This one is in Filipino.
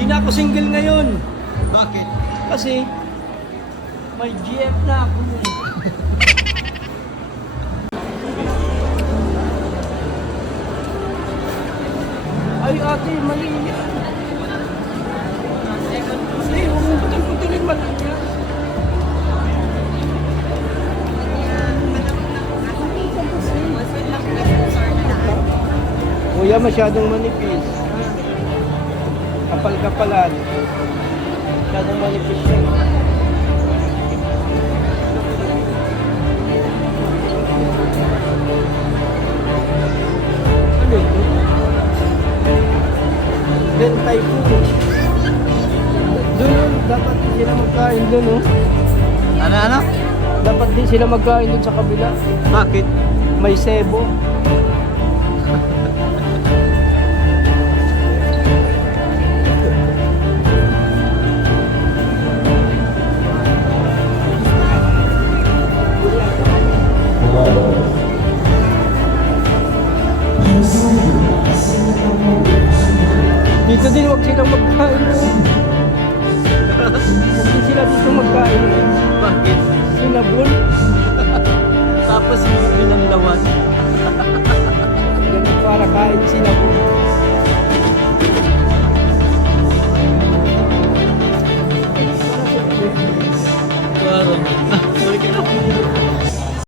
Di na ako single ngayon. Bakit? Kasi may GF na ako. Ay ate, mali yan. Ay, huwag mo putol-putulin, mali yan. Kuya, masyadong manipis. Kapal-kapalan. Masyadong manipis yan. Ano ito? Bentay po. Doon, dapat din sila magkain doon, oh. Ano? Dapat din sila magkain doon sa kabila. Bakit? May sebo. Dito din huwag silang magkain. Huwag din sila dito magkain. Bakit? Sinabon. Tapos hindi pinanlawan. Ganun para kain sinabon.